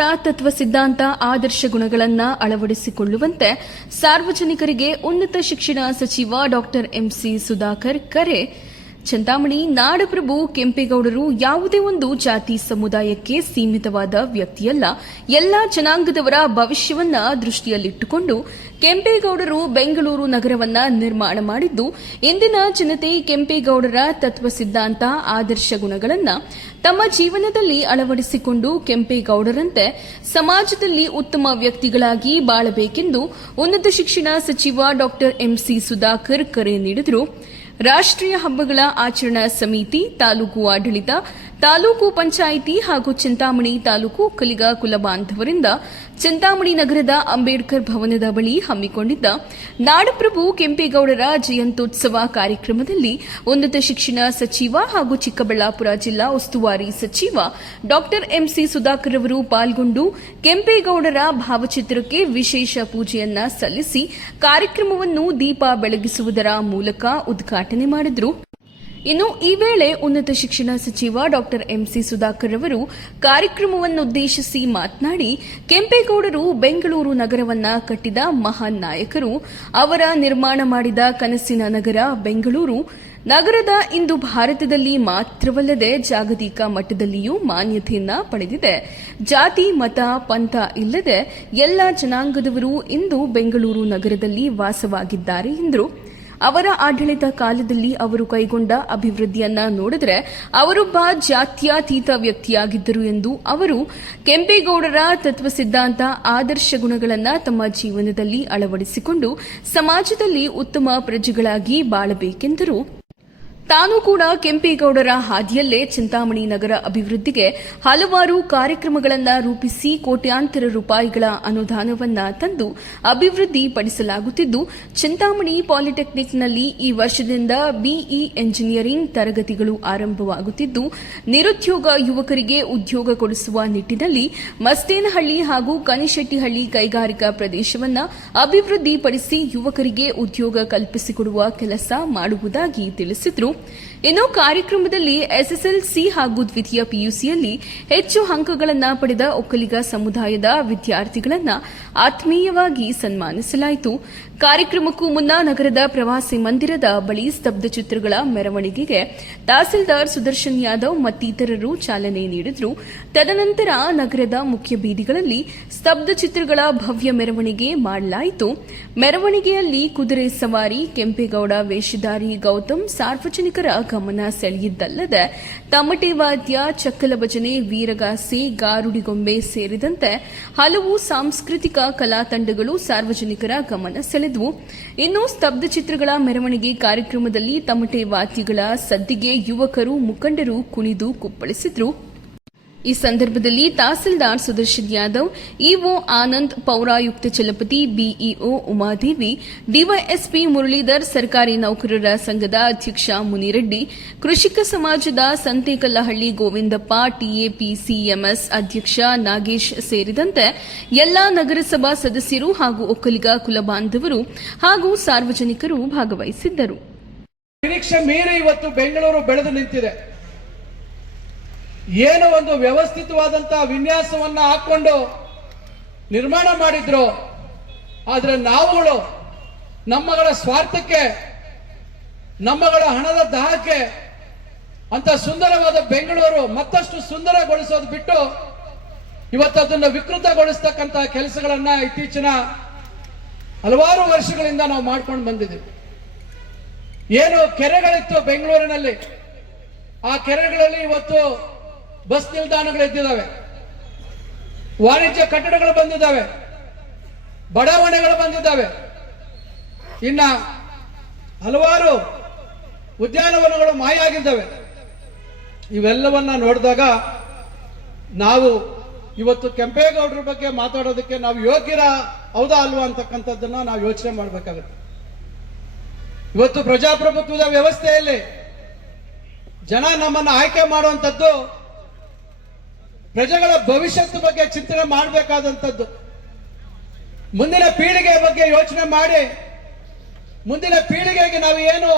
ಕೆಂಪೇಗೌಡರ ತತ್ವ ಸಿದ್ಧಾಂತ ಆದರ್ಶ ಗುಣಗಳನ್ನು ಅಳವಡಿಸಿಕೊಳ್ಳುವಂತೆ ಸಾರ್ವಜನಿಕರಿಗೆ ಉನ್ನತ ಶಿಕ್ಷಣ ಸಚಿವ ಡಾ ಎಂಸಿ ಸುಧಾಕರ್ ಕರೆ. ಚಿಂತಾಮಣಿ ನಾಡಪ್ರಭು ಕೆಂಪೇಗೌಡರು ಯಾವುದೇ ಒಂದು ಜಾತಿ ಸಮುದಾಯಕ್ಕೆ ಸೀಮಿತವಾದ ವ್ಯಕ್ತಿಯಲ್ಲ. ಎಲ್ಲ ಜನಾಂಗದವರ ಭವಿಷ್ಯವನ್ನ ದೃಷ್ಟಿಯಲ್ಲಿಟ್ಟುಕೊಂಡು ಕೆಂಪೇಗೌಡರು ಬೆಂಗಳೂರು ನಗರವನ್ನ ನಿರ್ಮಾಣ ಮಾಡಿದ್ದು, ಇಂದಿನ ಜನತೆ ಕೆಂಪೇಗೌಡರ ತತ್ವ ಸಿದ್ಧಾಂತ ಆದರ್ಶ ಗುಣಗಳನ್ನು ತಮ್ಮ ಜೀವನದಲ್ಲಿ ಅಳವಡಿಸಿಕೊಂಡು ಕೆಂಪೇಗೌಡರಂತೆ ಸಮಾಜದಲ್ಲಿ ಉತ್ತಮ ವ್ಯಕ್ತಿಗಳಾಗಿ ಬಾಳಬೇಕೆಂದು ಉನ್ನತ ಶಿಕ್ಷಣ ಸಚಿವ ಡಾ ಎಂಸಿ ಸುಧಾಕರ್ ಕರೆ ನೀಡಿದರು. ರಾಷ್ಟ್ರೀಯ ಹಬ್ಬಗಳ ಆಚರಣಾ ಸಮಿತಿ, ತಾಲೂಕು ಆಡಳಿತ, ತಾಲೂಕು ಪಂಚಾಯಿತಿ ಹಾಗೂ ಚಿಂತಾಮಣಿ ತಾಲೂಕು ಒಕ್ಕಲಿಗ ಕುಲ ಬಾಂಧವರಿಂದ ಚಿಂತಾಮಣಿ ನಗರದ ಅಂಬೇಡ್ಕರ್ ಭವನದ ಬಳಿ ಹಮ್ಮಿಕೊಂಡಿದ್ದ ನಾಡಪ್ರಭು ಕೆಂಪೇಗೌಡರ ಜಯಂತ್ಯೋತ್ಸವ ಕಾರ್ಯಕ್ರಮದಲ್ಲಿ ಉನ್ನತ ಶಿಕ್ಷಣ ಸಚಿವ ಹಾಗೂ ಚಿಕ್ಕಬಳ್ಳಾಪುರ ಜಿಲ್ಲಾ ಉಸ್ತುವಾರಿ ಸಚಿವ ಡಾ ಎಂಸಿ ಸುಧಾಕರ್ ಅವರು ಪಾಲ್ಗೊಂಡು ಕೆಂಪೇಗೌಡರ ಭಾವಚಿತ್ರಕ್ಕೆ ವಿಶೇಷ ಪೂಜೆಯನ್ನ ಸಲ್ಲಿಸಿ ಕಾರ್ಯಕ್ರಮವನ್ನು ದೀಪ ಬೆಳಗಿಸುವುದರ ಮೂಲಕ ಉದ್ಘಾಟನೆ ಮಾಡಿದರು. ಇನ್ನು ಈ ವೇಳೆ ಉನ್ನತ ಶಿಕ್ಷಣ ಸಚಿವ ಡಾ ಎಂಸಿ ಸುಧಾಕರ್ ಅವರು ಕಾರ್ಯಕ್ರಮವನ್ನುದ್ದೇಶಿಸಿ ಮಾತನಾಡಿ, ಕೆಂಪೇಗೌಡರು ಬೆಂಗಳೂರು ನಗರವನ್ನ ಕಟ್ಟಿದ ಮಹಾನ್ ನಾಯಕರು. ಅವರ ನಿರ್ಮಾಣ ಮಾಡಿದ ಕನಸಿನ ನಗರ ಬೆಂಗಳೂರು ನಗರದ ಇಂದು ಭಾರತದಲ್ಲಿ ಮಾತ್ರವಲ್ಲದೆ ಜಾಗತಿಕ ಮಟ್ಟದಲ್ಲಿಯೂ ಮಾನ್ಯತೆಯನ್ನ ಪಡೆದಿದೆ. ಜಾತಿ, ಮತ, ಪಂಥ ಇಲ್ಲದೆ ಎಲ್ಲ ಜನಾಂಗದವರು ಇಂದು ಬೆಂಗಳೂರು ನಗರದಲ್ಲಿ ವಾಸವಾಗಿದ್ದಾರೆ ಎಂದರು. ಅವರ ಆಡಳಿತ ಕಾಲದಲ್ಲಿ ಅವರು ಕೈಗೊಂಡ ಅಭಿವೃದ್ಧಿಯನ್ನ ನೋಡಿದರೆ ಅವರೊಬ್ಬ ಜಾತ್ಯತೀತ ವ್ಯಕ್ತಿಯಾಗಿದ್ದರು ಎಂದು ಅವರು ಕೆಂಪೇಗೌಡರ ತತ್ವ ಸಿದ್ಧಾಂತ ಆದರ್ಶ ಗುಣಗಳನ್ನು ತಮ್ಮ ಜೀವನದಲ್ಲಿ ಅಳವಡಿಸಿಕೊಂಡು ಸಮಾಜದಲ್ಲಿ ಉತ್ತಮ ಪ್ರಜೆಗಳಾಗಿ ಬಾಳಬೇಕೆಂದರು. ತಾನು ಕೂಡ ಕೆಂಪೇಗೌಡರ ಹಾದಿಯಲ್ಲೇ ಚಿಂತಾಮಣಿ ನಗರ ಅಭಿವೃದ್ಧಿಗೆ ಹಲವಾರು ಕಾರ್ಯಕ್ರಮಗಳನ್ನು ರೂಪಿಸಿ ಕೋಟ್ಯಾಂತರ ರೂಪಾಯಿಗಳ ಅನುದಾನವನ್ನ ತಂದು ಅಭಿವೃದ್ಧಿ ಪಡಿಸಲಾಗುತ್ತಿದ್ದು, ಚಿಂತಾಮಣಿ ಪಾಲಿಟೆಕ್ನಿಕ್ನಲ್ಲಿ ಈ ವರ್ಷದಿಂದ ಬಿಇ ಎಂಜಿನಿಯರಿಂಗ್ ತರಗತಿಗಳು ಆರಂಭವಾಗುತ್ತಿದ್ದು, ನಿರುದ್ಯೋಗ ಯುವಕರಿಗೆ ಉದ್ಯೋಗ ಕೊಡಿಸುವ ನಿಟ್ಟಿನಲ್ಲಿ ಮಸ್ತೇನಹಳ್ಳಿ ಹಾಗೂ ಕನಿಶೆಟ್ಟಿಹಳ್ಳಿ ಕೈಗಾರಿಕಾ ಪ್ರದೇಶವನ್ನು ಅಭಿವೃದ್ಧಿಪಡಿಸಿ ಯುವಕರಿಗೆ ಉದ್ಯೋಗ ಕಲ್ಪಿಸಿಕೊಡುವ ಕೆಲಸ ಮಾಡುವುದಾಗಿ ತಿಳಿಸಿದರು. ಇನ್ನು ಕಾರ್ಯಕ್ರಮದಲ್ಲಿ ಎಸ್ಎಸ್ಎಲ್ಸಿ ಹಾಗೂ ದ್ವಿತೀಯ ಪಿಯುಸಿಯಲ್ಲಿ ಹೆಚ್ಚು ಅಂಕಗಳನ್ನು ಪಡೆದ ಒಕ್ಕಲಿಗ ಸಮುದಾಯದ ವಿದ್ಯಾರ್ಥಿಗಳನ್ನು ಆತ್ಮೀಯವಾಗಿ ಸನ್ಮಾನಿಸಲಾಯಿತು. ಕಾರ್ಯಕ್ರಮಕ್ಕೂ ಮುನ್ನ ನಗರದ ಪ್ರವಾಸಿ ಮಂದಿರದ ಬಳಿ ಸ್ತಬ್ಧ ಚಿತ್ರಗಳ ಮೆರವಣಿಗೆಗೆ ತಹಸೀಲ್ದಾರ್ ಸುದರ್ಶನ್ ಯಾದವ್ ಮತ್ತಿತರರು ಚಾಲನೆ ನೀಡಿದರು. ತದನಂತರ ನಗರದ ಮುಖ್ಯ ಬೀದಿಗಳಲ್ಲಿ ಸ್ತಬ್ಧ ಚಿತ್ರಗಳ ಭವ್ಯ ಮೆರವಣಿಗೆ ಮಾಡಲಾಯಿತು. ಮೆರವಣಿಗೆಯಲ್ಲಿ ಕುದುರೆ ಸವಾರಿ, ಕೆಂಪೇಗೌಡ ವೇಷಧಾರಿ ಗೌತಮ್ ಸಾರ್ವಜನಿಕರ ಗಮನ ಸೆಳೆಯಿದ್ದಲ್ಲದೆ ತಮಟೆ ವಾದ್ಯ, ಚಕ್ಕಲ ಭಜನೆ, ವೀರಗಾಸೆ, ಗಾರುಡಿಗೊಂಬೆ ಸೇರಿದಂತೆ ಹಲವು ಸಾಂಸ್ಕೃತಿಕ ಕಲಾ ತಂಡಗಳು ಸಾರ್ವಜನಿಕರ ಗಮನ ಸೆಳೆದವು. ಇನ್ನು ಸ್ತಬ್ಧ ಚಿತ್ರಗಳ ಮೆರವಣಿಗೆ ಕಾರ್ಯಕ್ರಮದಲ್ಲಿ ತಮಟೆ ವಾದ್ಯಗಳ ಸದ್ದಿಗೆ ಯುವಕರು, ಮುಖಂಡರು ಕುಣಿದು ಕುಪ್ಪಳಿಸಿದರು. ಈ ಸಂದರ್ಭದಲ್ಲಿ ತಹಸೀಲ್ದಾರ್ ಸುದರ್ಶನ್ ಯಾದವ್, ಇಒ ಆನಂದ್, ಪೌರಾಯುಕ್ತ ಚಲಪತಿ, ಬಿಇಒ ಉಮಾದೇವಿ, ಡಿವೈಎಸ್ಪಿ ಮುರಳೀಧರ್, ಸರ್ಕಾರಿ ನೌಕರರ ಸಂಘದ ಅಧ್ಯಕ್ಷ ಮುನಿರೆಡ್ಡಿ, ಕೃಷಿಕ ಸಮಾಜದ ಸಂತೇಕಲ್ಲಹಳ್ಳಿ ಗೋವಿಂದಪ್ಪ, ಟಿಎಪಿಸಿಎಂಎಸ್ ಅಧ್ಯಕ್ಷ ನಾಗೇಶ್ ಸೇರಿದಂತೆ ಎಲ್ಲಾ ನಗರಸಭಾ ಸದಸ್ಯರು ಹಾಗೂ ಒಕ್ಕಲಿಗ ಕುಲಬಾಂಧವರು ಹಾಗೂ ಸಾರ್ವಜನಿಕರು ಭಾಗವಹಿಸಿದ್ದರು. ನಿರೀಕ್ಷೆ ಮೀರಿ ಇವತ್ತು ಬೆಂಗಳೂರು ಬೆಳೆದು ನಿಂತಿದೆ. ಏನು ಒಂದು ವ್ಯವಸ್ಥಿತವಾದಂತಹ ವಿನ್ಯಾಸವನ್ನ ಹಾಕೊಂಡು ನಿರ್ಮಾಣ ಮಾಡಿದ್ರು, ಆದ್ರೆ ನಾವುಗಳು ನಮ್ಮಗಳ ಸ್ವಾರ್ಥಕ್ಕೆ, ನಮ್ಮಗಳ ಹಣದ ದಾಹಕ್ಕೆ ಅಂತ ಸುಂದರವಾದ ಬೆಂಗಳೂರು ಮತ್ತಷ್ಟು ಸುಂದರಗೊಳಿಸೋದು ಬಿಟ್ಟು ಇವತ್ತು ಅದನ್ನು ವಿಕೃತಗೊಳಿಸ್ತಕ್ಕಂತಹ ಕೆಲಸಗಳನ್ನ ಇತ್ತೀಚಿನ ಹಲವಾರು ವರ್ಷಗಳಿಂದ ನಾವು ಮಾಡ್ಕೊಂಡು ಬಂದಿದ್ದೀವಿ. ಏನು ಕೆರೆಗಳಿತ್ತು ಬೆಂಗಳೂರಿನಲ್ಲಿ, ಆ ಕೆರೆಗಳಲ್ಲಿ ಇವತ್ತು ಬಸ್ ನಿಲ್ದಾಣಗಳು ಎದ್ದಿದ್ದಾವೆ, ವಾಣಿಜ್ಯ ಕಟ್ಟಡಗಳು ಬಂದಿದ್ದಾವೆ, ಬಡಾವಣೆಗಳು ಬಂದಿದ್ದಾವೆ, ಇನ್ನ ಹಲವಾರು ಉದ್ಯಾನವನಗಳು ಮಾಯ ಆಗಿದ್ದಾವೆ. ಇವೆಲ್ಲವನ್ನ ನೋಡಿದಾಗ ನಾವು ಇವತ್ತು ಕೆಂಪೇಗೌಡರ ಬಗ್ಗೆ ಮಾತಾಡೋದಕ್ಕೆ ನಾವು ಯೋಗ್ಯರ ಹೌದಾ ಅಲ್ವಾ ಅಂತಕ್ಕಂಥದ್ದನ್ನ ನಾವು ಯೋಚನೆ ಮಾಡಬೇಕಾಗುತ್ತೆ. ಇವತ್ತು ಪ್ರಜಾಪ್ರಭುತ್ವದ ವ್ಯವಸ್ಥೆಯಲ್ಲಿ ಜನ ನಮ್ಮನ್ನು ಆಯ್ಕೆ ಮಾಡುವಂಥದ್ದು ಪ್ರಜೆಗಳ ಭವಿಷ್ಯದ ಬಗ್ಗೆ ಚಿಂತನೆ ಮಾಡಬೇಕಾದಂಥದ್ದು. ಮುಂದಿನ ಪೀಳಿಗೆ ಬಗ್ಗೆ ಯೋಚನೆ ಮಾಡಿ ಮುಂದಿನ ಪೀಳಿಗೆಗೆ ನಾವು ಏನು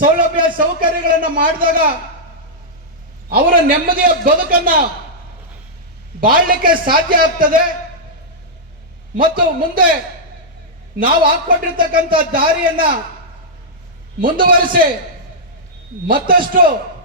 ಸೌಲಭ್ಯ ಸೌಕರ್ಯಗಳನ್ನು ಮಾಡಿದಾಗ ಅವರ ನೆಮ್ಮದಿಯ ಬದುಕನ್ನ ಬಾಳ್ಲಿಕ್ಕೆ ಸಾಧ್ಯ ಆಗ್ತದೆ ಮತ್ತು ಮುಂದೆ ನಾವು ಹಾಕೊಂಡಿರ್ತಕ್ಕಂಥ ದಾರಿಯನ್ನ ಮುಂದುವರಿಸಿ ಮತ್ತಷ್ಟು